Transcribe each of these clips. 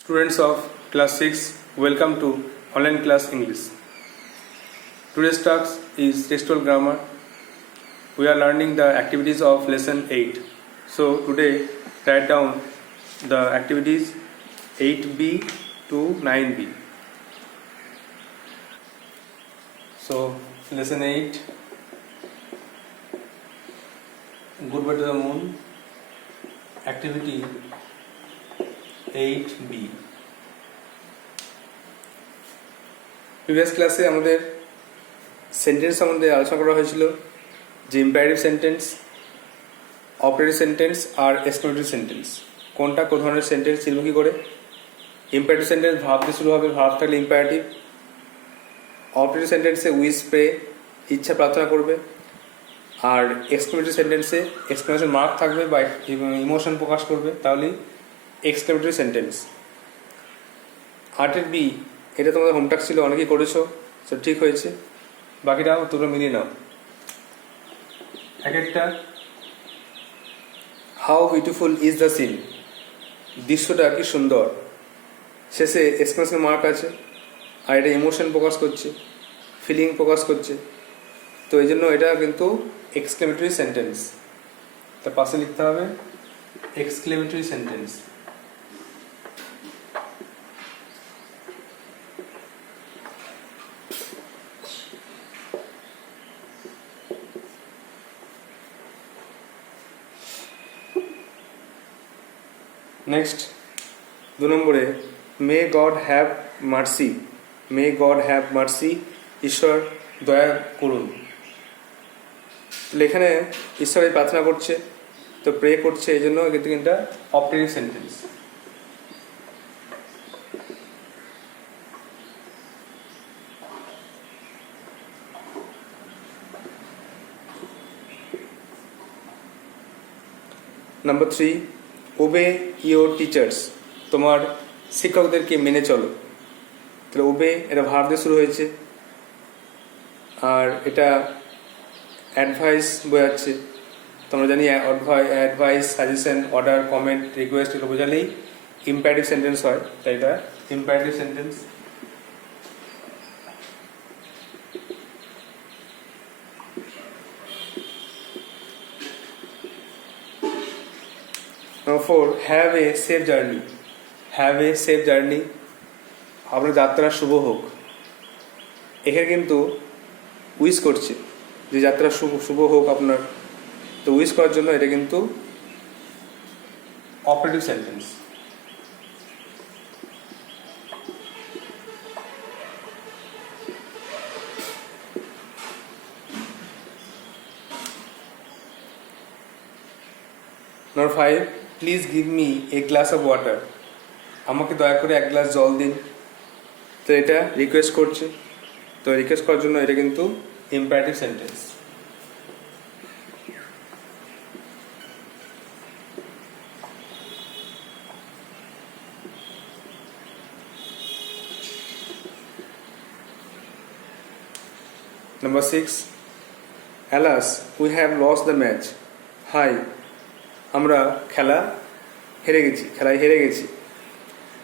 Students of class 6, welcome to online class English. Today's task is textual grammar. We are learning the activities of lesson 8. So today write down the activities 8b to 9b. So lesson 8, Goodbye to the Moon, activity 8b. Previous ক্লাসে আমাদের সেন্টেন্স সম্বন্ধে আলোচনা করা হয়েছিল, যে imperative sentence, operative sentence আর exclamatory sentence কোনটা কোন ধরনের সেন্টেন্স চিনব কী করে। ইম্পারেটিভ সেন্টেন্স ভার্ব দিয়ে শুরু হবে, ভার্ব থাকলে ইম্পারেটিভ। অপারেটিভ সেন্টেন্সে উইশ প্রে ইচ্ছা প্রার্থনা করবে, আর এক্সক্লেমেটরি সেন্টেন্সে এক্সক্লেমেশন মার্ক থাকবে বা ইমোশন প্রকাশ করবে, তাহলেই এক্সক্লেমেটরি সেন্টেন্স। 8 বি, এটা তোমাদের হোমটাস্ক ছিল, অনেকেই করেছো, সব ঠিক হয়েছে। বাকিটা তোমরা মিলিয়ে নাও। এক একটা, how beautiful is the scene, দৃশ্যটা কি সুন্দর। শেষে এক্সক্লেমেশন মার্ক আছে, আর এটা ইমোশন প্রকাশ করছে, ফিলিং প্রকাশ করছে, তো এই জন্য এটা কিন্তু এক্সক্লেমেটরি সেন্টেন্স। তার পাশে লিখতে হবে এক্সক্লেমেটরি সেন্টেন্স। নেক্সট 2 নম্বরে, may God have mercy, may God have mercy, ঈশ্বর দয়া করুন। তাহলে এখানে ঈশ্বরের প্রার্থনা করছে, তো প্রে করছে, এই জন্য কিন্তু এটা operative sentence. Number 3, obey your teachers, তোমার শিক্ষকদেরকে মেনে চলো। তাহলে ওবে এটা ভার্ব দিয়ে শুরু হয়েছে, আর এটা অ্যাডভাইস বোঝাচ্ছে। তোমরা জানি advice, suggestion, order, comment, request এগুলো বোঝালেই ইম্পারেটিভ সেন্টেন্স হয়, তাই এটা imperative sentence. Number 4, have a safe journey, have a safe journey, আপনার যাত্রা শুভ হোক। এখানে কিন্তু উইশ করছে যে যাত্রা শুভ হোক আপনার, তো উইশ করার জন্য এটা কিন্তু operative sentence. Number 5, please give me a glass of water, আমাকে দয়া করে 1 গ্লাস জল দিন। তো এটা রিকোয়েস্ট করছে, তো রিকোয়েস্ট করার জন্য এটা কিন্তু imperative sentence. Number 6, alas we have lost the match, হাই আমরা খেলায় হেরে গেছি।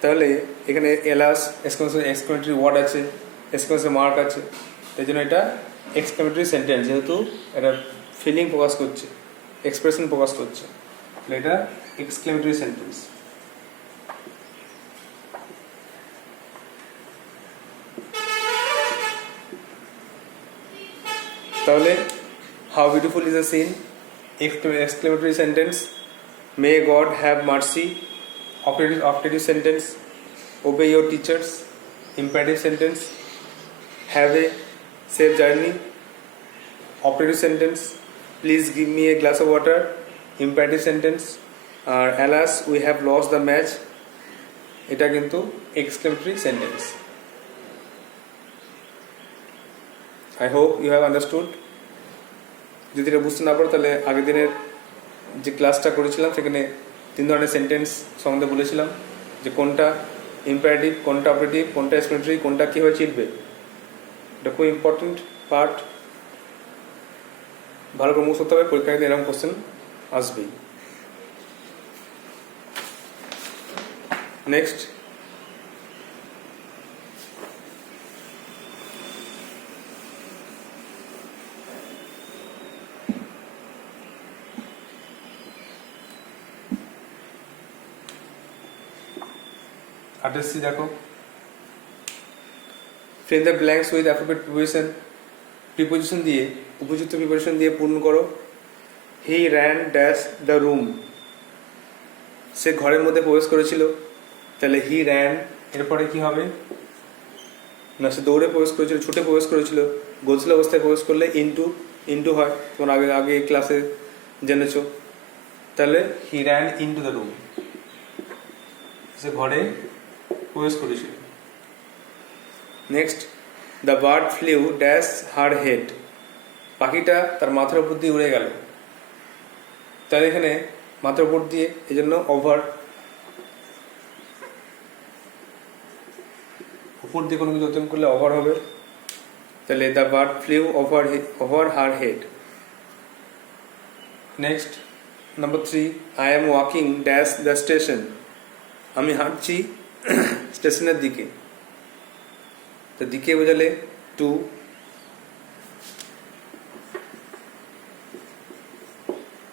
তাহলে এখানে এলাস এক্সক্লেমেটরি ওয়ার্ড আছে, এক্সক্লেমেশন মার্ক আছে, এই জন্য এটা এক্সক্লেমেটরি সেন্টেন্স, যেহেতু এটা ফিলিং প্রকাশ করছে, এক্সপ্রেশন প্রকাশ করছে, তাহলে এটা এক্সক্লেমেটরি সেন্টেন্স। তাহলে how beautiful is the scene, exclamatory sentence, may God have mercy, operative sentence, obey your teachers, imperative sentence, have a safe journey, operative sentence, please give me a glass of water, imperative sentence, আর alas we have lost the match, এটা কিন্তু exclamatory sentence. I hope you have understood. যদি এটা বুঝতে না পারো তাহলে আগের দিনের যে ক্লাসটা করেছিলাম সেখানে 3 ধরনের সেন্টেন্স সম্বন্ধে বলেছিলাম, যে কোনটা ইম্পারেটিভ, কোনটা অপারেটিভ, কোনটা এক্সক্লেমেটরি, কোনটা কীভাবে চিনবে। এটা খুব ইম্পর্টেন্ট পার্ট, ভালো করে মুখস্থ করতে হবে, পরীক্ষাতে এরকম কোশ্চেন আসবেই। নেক্সট 28 দেখো, fill the blanks with appropriate preposition, preposition দিয়ে উপযুক্ত প্রিপোজিশন দিয়ে পূর্ণ করো। He ran dash the room, সে ঘরের মধ্যে প্রবেশ করেছিল, তাহলে হি র্যান এরপরে কি হবে না, সে দৌড়ে প্রবেশ করেছিল, ছুটে প্রবেশ করেছিল। গতিশীল অবস্থায় প্রবেশ করলে ইনটু ইনটু হয়, তোমার আগে আগে ক্লাসে জেনেছো। তাহলে he ran into the room, সে ঘরে প্রবেশ করেছিল। Next, the bird flew dash her head, পাখিটা তার মাথার উপর দিয়ে উড়ে গেল। তাহলে এখানে মাথার উপর দিয়ে, এই জন্য ওভার, উপর দিয়ে কোনো কিছু অতিক্রম করলে ওভার হবে। তাহলে the bird flew over her head. Next number 3, I am walking dash the station, আমি হাঁটছি স্টেশনের দিকে। তো দিকে বোঝালে to,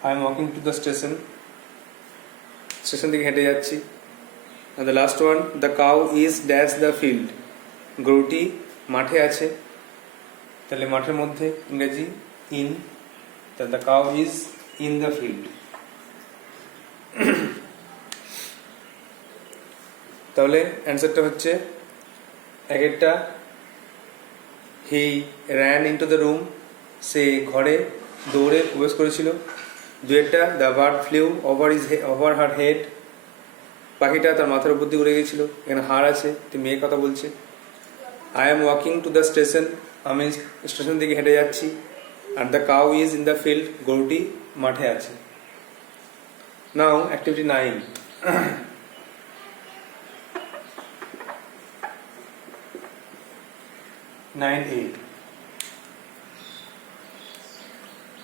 I am walking to the station, station দিকে হেঁটে যাচ্ছি। আর the last one, the cow is dash the field, গরুটি মাঠে আছে। তাহলে মাঠের মধ্যে ইংরেজি ইন, তাহলে the cow is in the field. তাহলে অ্যান্সারটা হচ্ছে এক একটা, he ran into the room, সে ঘরে দৌড়ে প্রবেশ করেছিল। দুয়েরটা, the bird flew over her head, পাখিটা তার মাথার উপর দিয়ে উড়ে গেছিল। এখানে হার আছে, মেয়ে কথা বলছে। I am walking to the station, আমি স্টেশন দিকে হেঁটে যাচ্ছি। আর the cow is in the field, গরুটি মাঠে আছে। নাও অ্যাক্টিভিটি 9,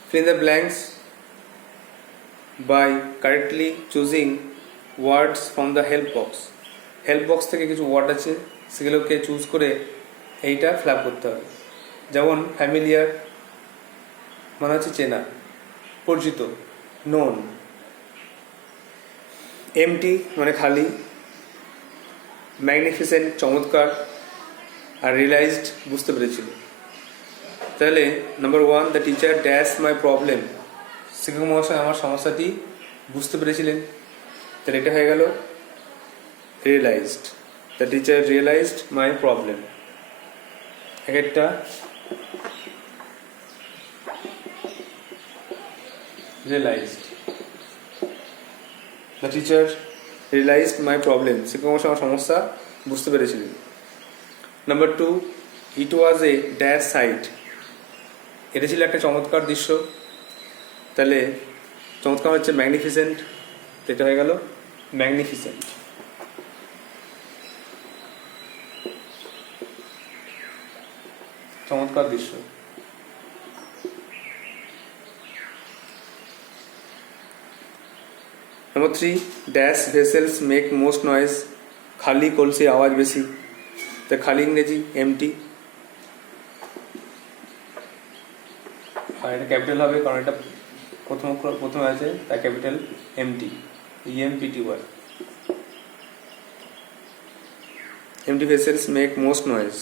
fill in the blanks by correctly choosing words from the help box. Help box থেকে কিছু ওয়ার্ড আছে, সেগুলোকে চুজ করে এইটা ফিল আপ করতে হবে। যেমন ফ্যামিলিয়ার মানে হচ্ছে চেনা, পরিচিত, নোন। এমটি মানে খালি, ম্যাগনিফিসেন্ট চমৎকার, আর রিয়েলাইজড বুঝতে পেরেছিল। তাহলে নাম্বার 1, the teacher dash my problem, শিক্ষক মহাশয় আমার সমস্যাটি বুঝতে পেরেছিলেন। তাহলে এটা হয়ে গেল realized, the teacher realized my problem. একটা realized, the teacher realized my problem, শিক্ষক মহাশয় আমার সমস্যা বুঝতে পেরেছিলেন। Number 2, it was a dash sight, এটা ছিল একটা চমৎকার দৃশ্য। তাহলে চমৎকার হচ্ছে ম্যাগনিফিসেন্ট, এটা হয়ে গেল ম্যাগনিফিসেন্ট। চমৎকার দৃশ্য। নাম্বার 3, dash vessels make most noise, খালি কলসি আওয়াজ বেশি। তা খালি ইংরেজি এমটি, আর এটা ক্যাপিটাল হবে কারণ এটা প্রথমে আছে, তাই capital empty, EMPTY। empty vessels make most noise.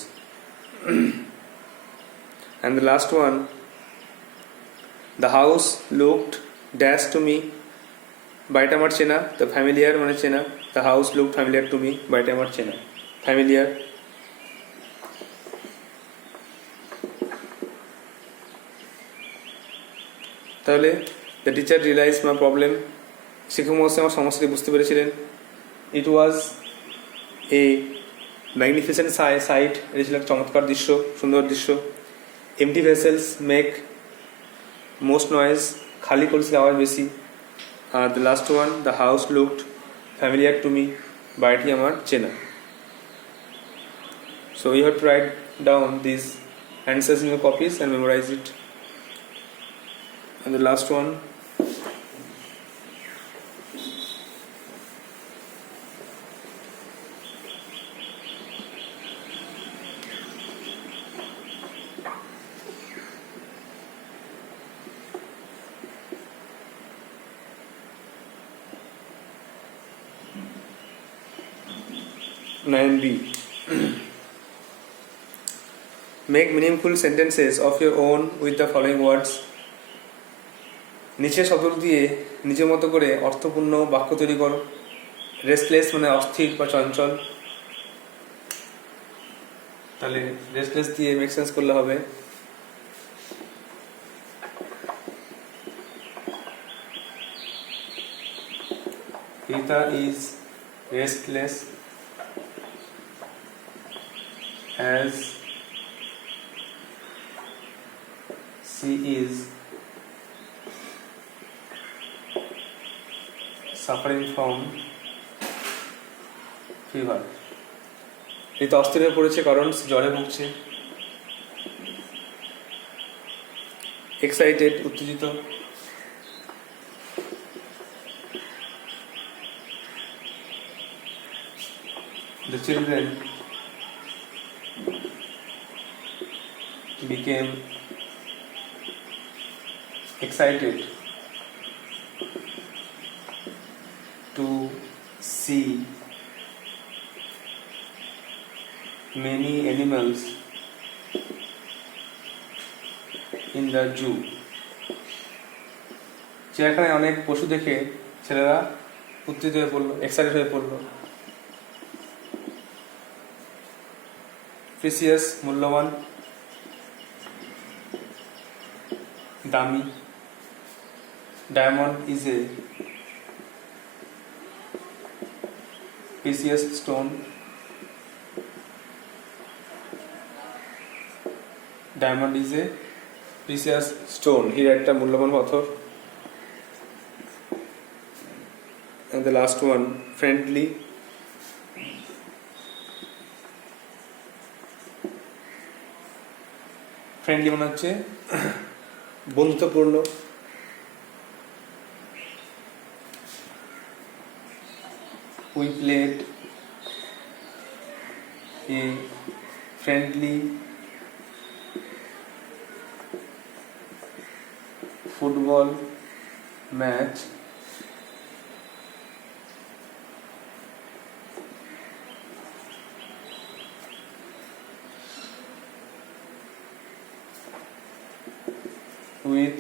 And the last one, the house looked dash to me, বাড়িটা আমার চেনা, the familiar মানে চেনা, the house looked familiar to me, বাড়িটা আমার চেনা, familiar। তাহলে the teacher realized my problem, শিক্ষক মহাশয় আমার সমস্যাটি বুঝতে পেরেছিলেন। it was a magnificent sight, এটা ছিল এক চমৎকার দৃশ্য, সুন্দর দৃশ্য। empty vessels make most noise, খালি কলসির আওয়াজ বেশি। আর the last one, the house looked familiar to me, বাড়িটি আমার চেনা। So you have to write down these answers in your copies and memorize it. And the last one, 9b. Make meaningful sentences of your own with the following words. নিচের শব্দ দিয়ে নিজের মতো করে অর্থপূর্ণ বাক্য তৈরি করো। রেস্টলেস মানে অস্থির বা চঞ্চল, তাহলে রেস্টলেস দিয়ে মেক সেন্স করলে হবে Rita is restless as she is suffering from fever. Rita অস্থির হয়ে পড়েছে কারণ সে জ্বরে ভুগছে। এক্সাইটেড উত্তেজিত। The children became excited to see many animals in the zoo. চিড়িয়াখানায় অনেক পশু দেখে ছেলেরা উত্তেজিত হয়ে পড়লো, এক্সাইটেড হয়ে পড়লো। প্রিসিয়াস মূল্যবান, দামি। Diamond is a precious stone. Diamond is a precious stone, হীরা একটা মূল্যবান পাথর। And the last one, friendly. Friendly মানে হচ্ছে বন্ধুত্বপূর্ণ। We played a friendly football match with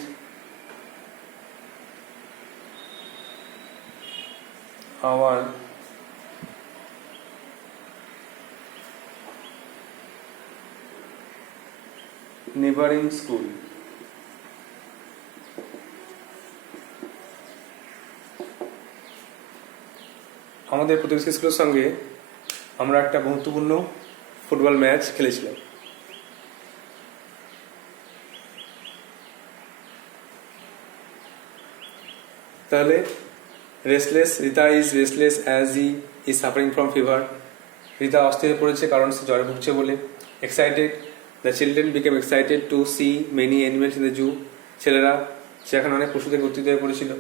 our neighboring school. আমাদের প্রতিবেশী স্কুলের সঙ্গে আমরা একটা গুরুত্বপূর্ণ ফুটবল ম্যাচ খেলেছিলাম। তাহলে restless, Rita is restless as he is suffering from fever. Rita অস্থির হয়ে পড়েছে কারণ সে জ্বরে ভুগছে বলে। Excited, the children became excited to see many animals in the zoo. ছেলেরা সেখানে অনেক পশু থেকে উত্তেজিত হয়ে পড়েছিল।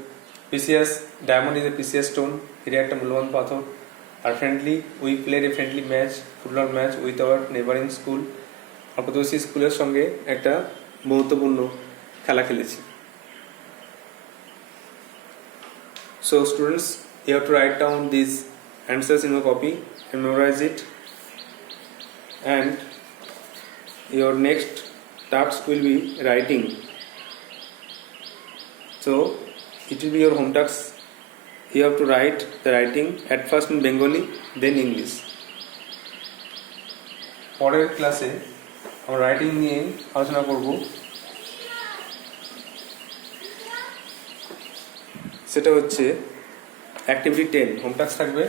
Precious, diamond is a precious stone, হীরা একটা মূল্যবান পাথর। আর friendly, we played a friendly match, football match with our neighbouring school. আর প্রতিবেশী স্কুলের সঙ্গে একটা বন্ধুত্বপূর্ণ খেলা খেলেছি। So students, you have to write down these answers in your copy and memorize it, and your next task will be writing. So it will be your home task. You have to write the writing at first in Bengali, then English. পরের ক্লাসে আমরা রাইটিং নিয়ে আলোচনা করব। সেটা হচ্ছে অ্যাক্টিভিটি 10, home task থাকবে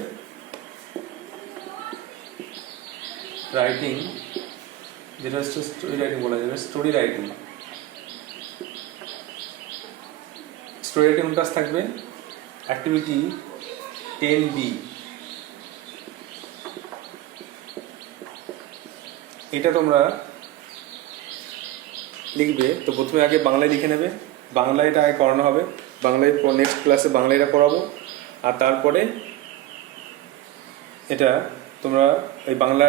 রাইটিং, যেটা হচ্ছে স্টোরি রাইটিং বলা যাবে। স্টোরি রাইটিং হোম টাস্ক থাকবে অ্যাক্টিভিটি 10B। এটা তোমরা লিখবে, তো প্রথমে আগে বাংলায় লিখে নেবে, বাংলায় এটা আগে করানো হবে। বাংলায় নেক্সট ক্লাসে বাংলায় এটা পড়াবো, আর তারপরে এটা তোমরা ওই বাংলা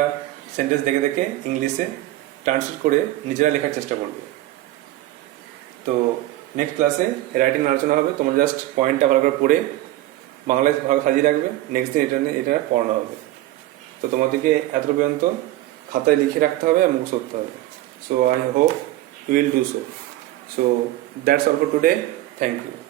সেন্টেন্স দেখে দেখে ইংলিশে ট্রান্সলেট করে নিজেরা লেখার চেষ্টা করবে। তো নেক্সট ক্লাসে রাইটিং আলোচনা হবে, তোমরা জাস্ট পয়েন্টটা ভালো করে পড়ে বাংলায় ভালো সাজিয়ে রাখবে। নেক্সট দিন এটা পড়ানো হবে। তো তোমাদেরকে এত পর্যন্ত খাতায় লিখে রাখতে হবে আর মুখস্থ করতে হবে। So I hope you will do so. So that's all for today. Thank you.